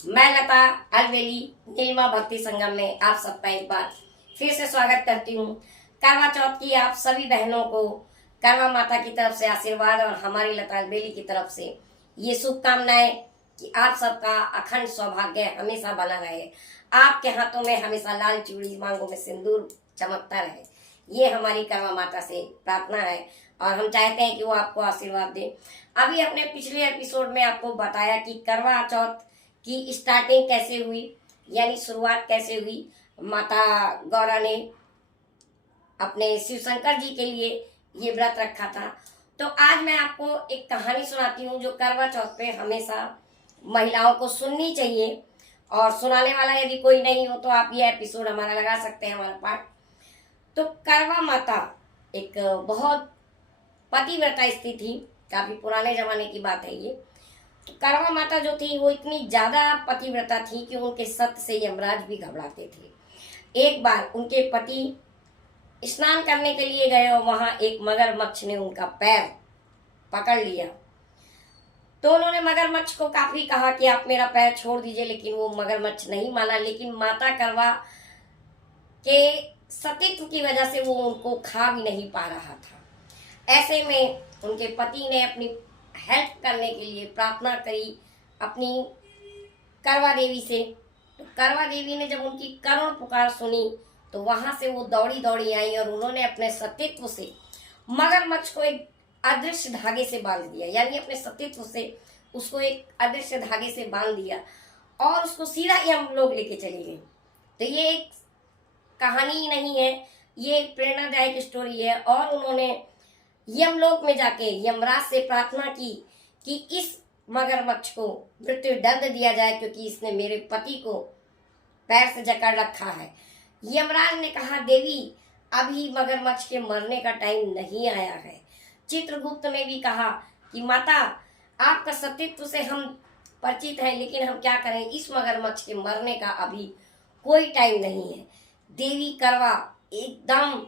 मैं लता अलवेली नीलिमा भक्ति संगम में आप सबका एक बार फिर से स्वागत करती हूँ। करवा चौथ की आप सभी बहनों को करवा माता की तरफ से आशीर्वाद और हमारी लता अलवेली की तरफ से ये शुभकामनाएं कि आप सबका अखंड सौभाग्य हमेशा बना रहे, आपके हाथों में हमेशा लाल चूड़ी, मांगों में सिंदूर चमकता रहे। ये हमारी करवा माता से प्रार्थना है और हम चाहते हैं कि वो आपको आशीर्वाद दे। अभी अपने पिछले एपिसोड में आपको बताया कि करवा चौथ की स्टार्टिंग कैसे हुई, यानी शुरुआत कैसे हुई। माता गौरा ने अपने शिव शंकर जी के लिए ये व्रत रखा था। तो आज मैं आपको एक कहानी सुनाती हूँ जो करवा चौथ पे हमेशा महिलाओं को सुननी चाहिए, और सुनाने वाला यदि कोई नहीं हो तो आप ये एपिसोड हमारा लगा सकते हैं, हमारा पार्ट। तो करवा माता एक बहुत पतिव्रता स्त्री थी, काफी पुराने जमाने की बात है ये। तो करवा माता जो थी वो इतनी ज्यादा पतिव्रता थी कि उनके सत्य से यमराज भी घबराते थे। एक बार उनके पति स्नान करने के लिए गए और वहां एक मगरमच्छ ने उनका पैर पकड़ लिया। तो उन्होंने मगरमच्छ को काफी कहा कि आप मेरा पैर छोड़ दीजिए, लेकिन वो मगरमच्छ नहीं माना। लेकिन माता करवा के सतीत्व की वजह से वो उनको खा भी नहीं पा रहा था। ऐसे में उनके पति ने अपनी हेल्प करने के लिए प्रार्थना करी अपनी करवा देवी से। तो करवा देवी ने जब उनकी करुण पुकार सुनी तो वहां से वो दौड़ी दौड़ी आई और उन्होंने अपने सतीत्व से मगरमच्छ को एक अदृश्य धागे से बांध दिया, यानी अपने सतीत्व से उसको एक अदृश्य धागे से बांध दिया और उसको सीधा यमलोक लेके चली गई। तो ये एक कहानी ही नहीं है, ये एक प्रेरणादायक स्टोरी है। और उन्होंने यमलोक में जाके यमराज से प्रार्थना की कि इस मगरमच्छ को मृत्यु दंड दिया जाए, क्योंकि इसने मेरे पति को पैर से जकड़ रखा है। यमराज ने कहा, देवी अभी मगरमच्छ के मरने का टाइम नहीं आया है। चित्रगुप्त ने भी कहा कि माता आपका सतीत्व से हम परिचित हैं, लेकिन हम क्या करें, इस मगरमच्छ के मरने का अभी कोई टाइम नहीं है। देवी करवा एकदम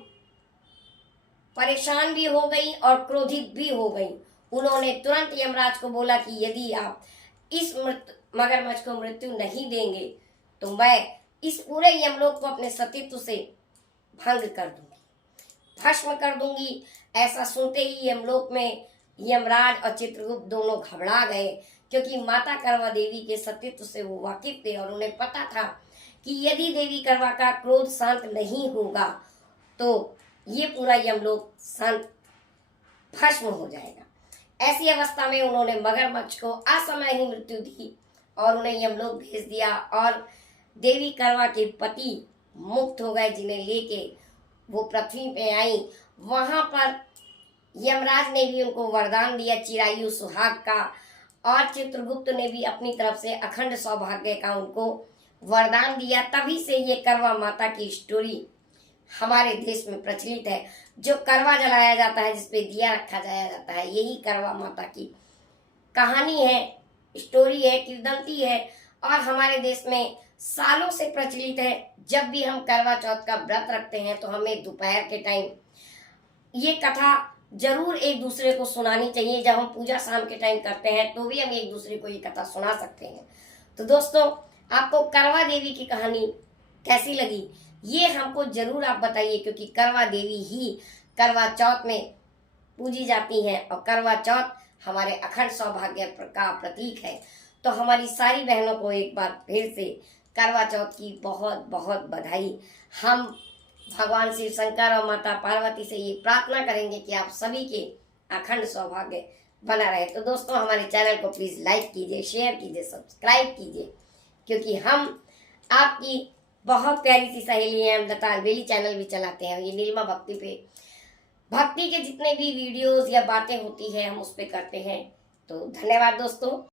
परेशान भी हो गई और क्रोधित भी हो गई। उन्होंने तुरंत यमराज को बोला कि यदि आप इस मगरमच्छ को मृत्यु नहीं देंगे तो मैं इस पूरे यमलोक को अपने सतीत्व से भंग कर दूंगी, भस्म कर दूंगी। ऐसा सुनते ही यमलोक में यमराज और चित्रगुप्त दोनों घबरा गए, क्योंकि माता करवा देवी के सतीत्व से वो वाकिफ थे और उन्हें पता था कि यदि देवी करवा का क्रोध शांत नहीं होगा तो ये पूरा यमलोक शांत भस्म हो जाएगा। ऐसी अवस्था में उन्होंने मगरमच्छ को असमय ही मृत्यु दी और उन्हें यमलोक भेज दिया। और देवी करवा के पति मुक्त हो गए, जिन्हें लेके वो पृथ्वी पे आई। वहां पर यमराज ने भी उनको वरदान दिया चिरायु सुहाग का, और चित्रगुप्त ने भी अपनी तरफ से अखंड सौभाग्य का उनको वरदान दिया। तभी से ये करवा माता की स्टोरी हमारे देश में प्रचलित है। जो करवा जलाया जाता है, जिसपे दिया रखा जाया जाता है, यही करवा माता की कहानी है, स्टोरी है, किंवदंती है और हमारे देश में सालों से प्रचलित है। जब भी हम करवा चौथ का व्रत रखते हैं तो हमें दोपहर के टाइम ये कथा जरूर एक दूसरे को सुनानी चाहिए। जब हम पूजा शाम के टाइम करते हैं तो भी हम एक दूसरे को ये कथा सुना सकते हैं। तो दोस्तों, आपको करवा देवी की कहानी कैसी लगी ये हमको जरूर आप बताइए, क्योंकि करवा देवी ही करवा चौथ में पूजी जाती हैं और करवा चौथ हमारे अखंड सौभाग्य का प्रतीक है। तो हमारी सारी बहनों को एक बार फिर से करवा चौथ की बहुत बहुत बधाई। हम भगवान शिव शंकर और माता पार्वती से ये प्रार्थना करेंगे कि आप सभी के अखंड सौभाग्य बना रहे। तो दोस्तों, हमारे चैनल को प्लीज लाइक कीजिए, शेयर कीजिए, सब्सक्राइब कीजिए, क्योंकि हम आपकी बहुत प्यारी सी सहेली है। हम लता अलवेली चैनल भी चलाते हैं, ये नीलिमा भक्ति पे भक्ति के जितने भी वीडियोस या बातें होती है हम उस पे करते हैं। तो धन्यवाद दोस्तों।